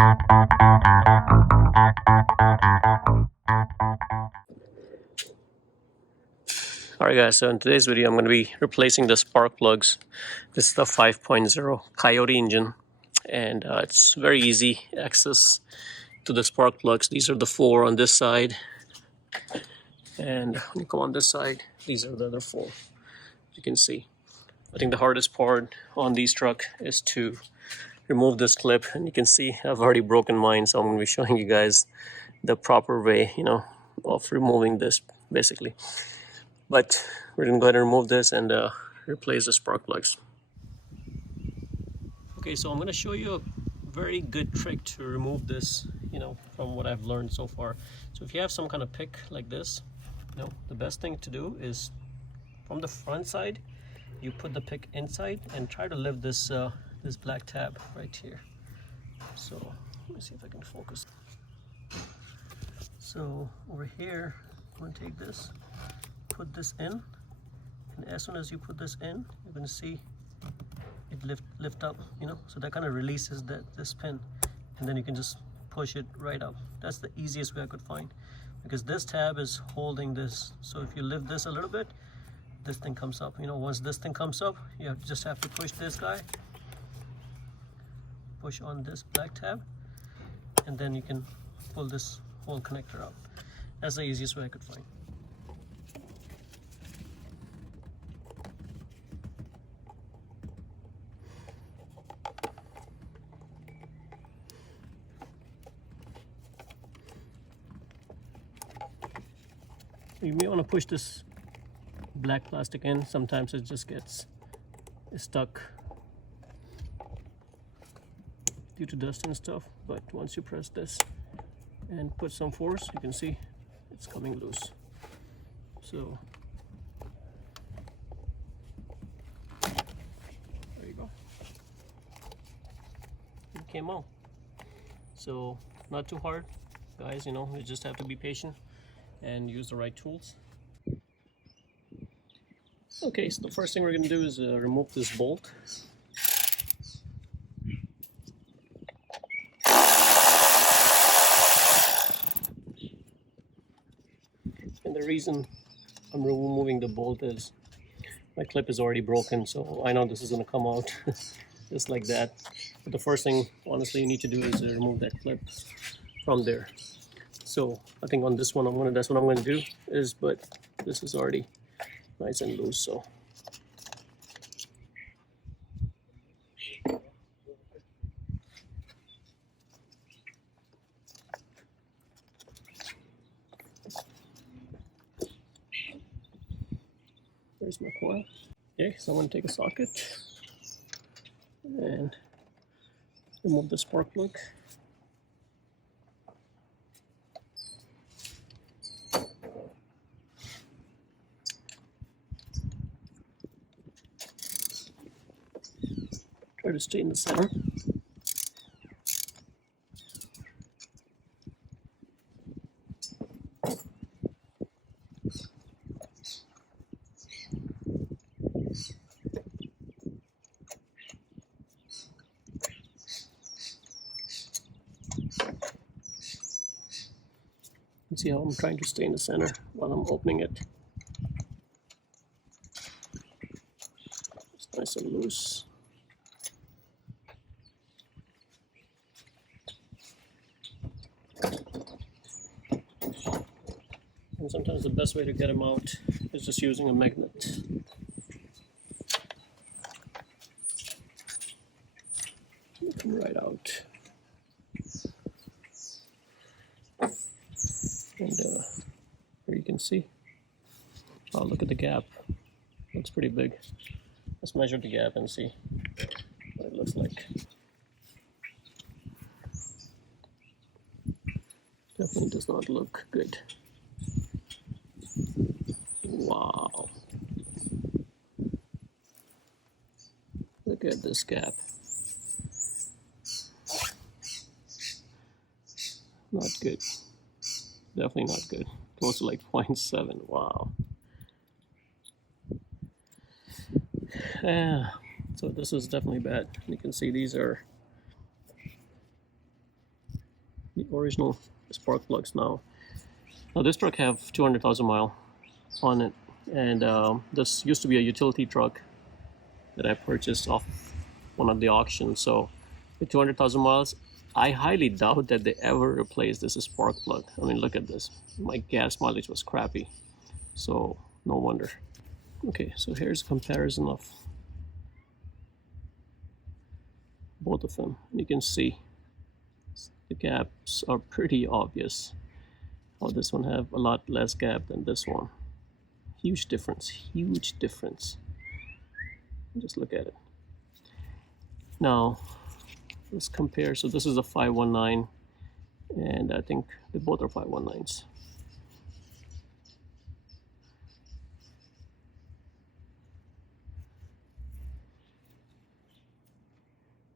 Alright guys, so in today's video I'm going to be replacing the spark plugs. This is the 5.0 Coyote engine, and it's very easy access to the spark plugs. These are the four on this side, and when you come on this side, these are the other four. You can see. I think the hardest part on these truck is to remove this clip, and you can see I've already broken mine, so I'm going to be showing you guys the proper way, of removing this basically. But we're going to go ahead and remove this and replace the spark plugs. Okay, so I'm going to show you a very good trick to remove this, from what I've learned so far. So if you have some kind of pick like this, the best thing to do is from the front side, you put the pick inside and try to lift this this black tab right here. So let me see if I can focus. So over here, I'm going to take this, put this in, and as soon as you put this in, you're going to see it lift up, so that kind of releases this pin, and then you can just push it right up. That's the easiest way I could find, because this tab is holding this. So if you lift this a little bit, this thing comes up. Once this thing comes up, you just have to push this guy, push on this black tab, and then you can pull this whole connector out. That's the easiest way I could find. You may want to push this black plastic in. Sometimes it just gets stuck due to dust and stuff, but once you press this and put some force, you can see it's coming loose. So there you go, it came out. So not too hard, guys. You just have to be patient and use the right tools. Okay, so the first thing we're going to do is remove this bolt. And the reason I'm removing the bolt is my clip is already broken, so I know this is going to come out just like that. But the first thing, honestly, you need to do is remove that clip from there. So I think on this one, that's what I'm going to do is, but this is already nice and loose, so. There's my coil. Okay, so I'm going to take a socket and remove the spark plug. Try to stay in the center. See how I'm trying to stay in the center while I'm opening it. It's nice and loose. And sometimes the best way to get them out is just using a magnet. Come right out. And here you can see. Oh, look at the gap. Looks pretty big. Let's measure the gap and see what it looks like. Definitely does not look good. Wow. Look at this gap. Not good. Definitely not good. Close to like 0.7. Wow. Yeah. So this is definitely bad. You can see these are the original spark plugs now. Now this truck have 200,000 mile on it, and this used to be a utility truck that I purchased off one of the auctions. So with 200,000 miles, I highly doubt that they ever replaced this spark plug. I mean, look at this. My gas mileage was crappy, so no wonder. Okay, so here's a comparison of both of them. You can see the gaps are pretty obvious. How this one have a lot less gap than this one. Huge difference, huge difference. Just look at it. Now, let's compare. So this is a 519, and I think they both are 519s.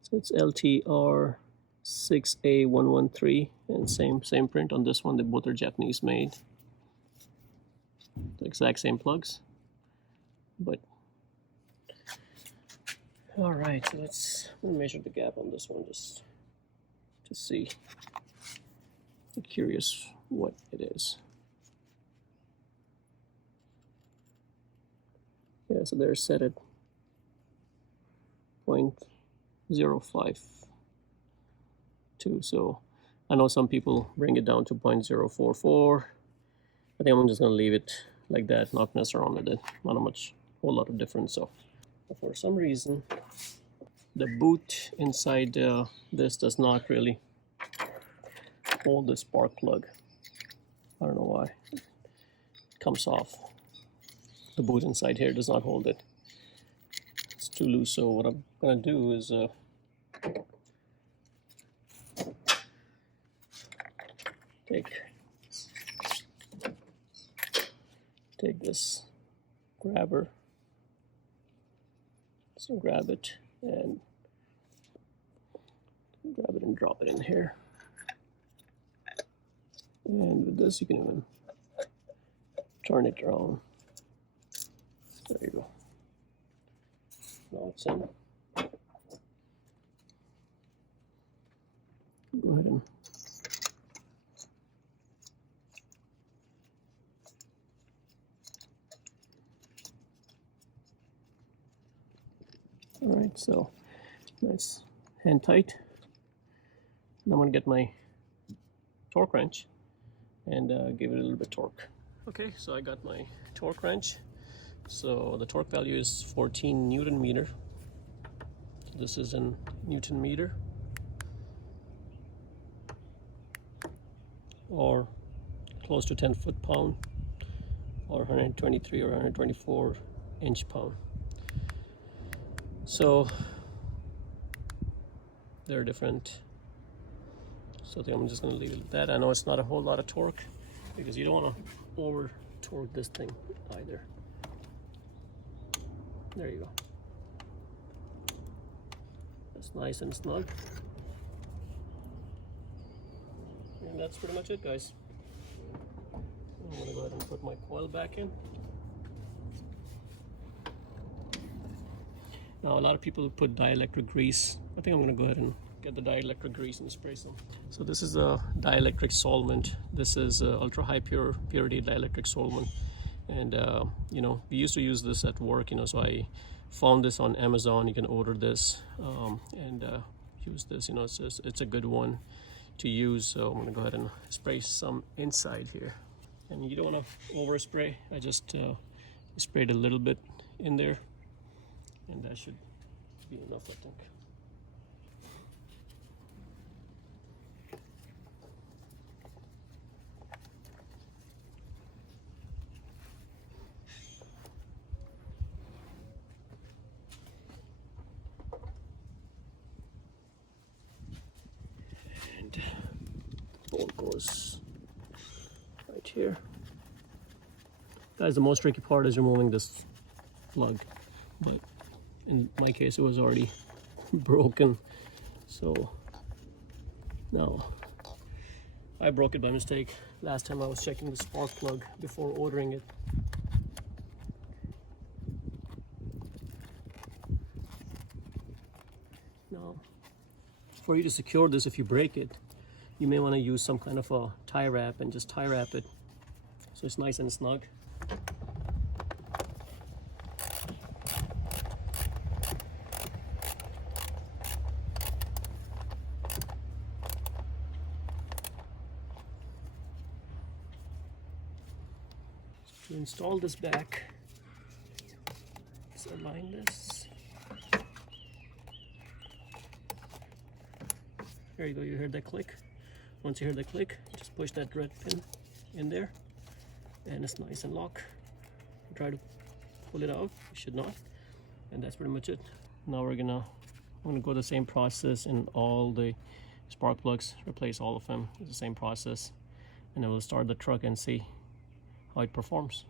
So it's LTR 6A113, and same print on this one. They both are Japanese made. The exact same plugs, but all right. So let's measure the gap on this one just to see. I'm curious what it is. Yeah, so they're set at 0.052. So I know some people bring it down to 0.044. I think I'm just gonna leave it like that, not mess around with it. Not a whole lot of difference. So for some reason, the boot inside this does not really hold the spark plug. I don't know why. It comes off. The boot inside here does not hold it. It's too loose. So what I'm gonna do is take this grabber, so grab it and drop it in here. And with this, you can even turn it around. There you go. Now it's in. Go ahead and all right, so nice hand tight. And I'm gonna get my torque wrench and give it a little bit of torque. Okay, so I got my torque wrench. So the torque value is 14 Newton meter. So this is in Newton meter, or close to 10 foot-pound, or 123 or 124 inch-pound. So they're different. So I think I'm just going to leave it at that. I know it's not a whole lot of torque because you don't want to over torque this thing either. There you go. That's nice and snug. And that's pretty much it, guys. I'm going to go ahead and put my coil back in. Now, a lot of people put dielectric grease. I think I'm going to go ahead and get the dielectric grease and spray some. So this is a dielectric solvent. This is ultra high purity dielectric solvent. And you know, we used to use this at work, you know, so I found this on Amazon. You can order this and use this, you know. It's a good one to use. So I'm going to go ahead and spray some inside here. And you don't want to overspray. I just sprayed a little bit in there, and that should be enough, I think. And bolt goes right here. Guys, the most tricky part is removing this plug, but in my case it was already broken. So now I broke it by mistake last time I was checking the spark plug before ordering it. Now, for you to secure this, if you break it, you may want to use some kind of a tie wrap and just tie wrap it so it's nice and snug. To install this back, let's align this. There you go, you heard that click. Once you hear the click, just push that red pin in there and it's nice and locked. Try to pull it out, you should not. And that's pretty much it. Now I'm gonna go the same process in all the spark plugs, replace all of them. It's the same process. And then we'll start the truck and see how it performs.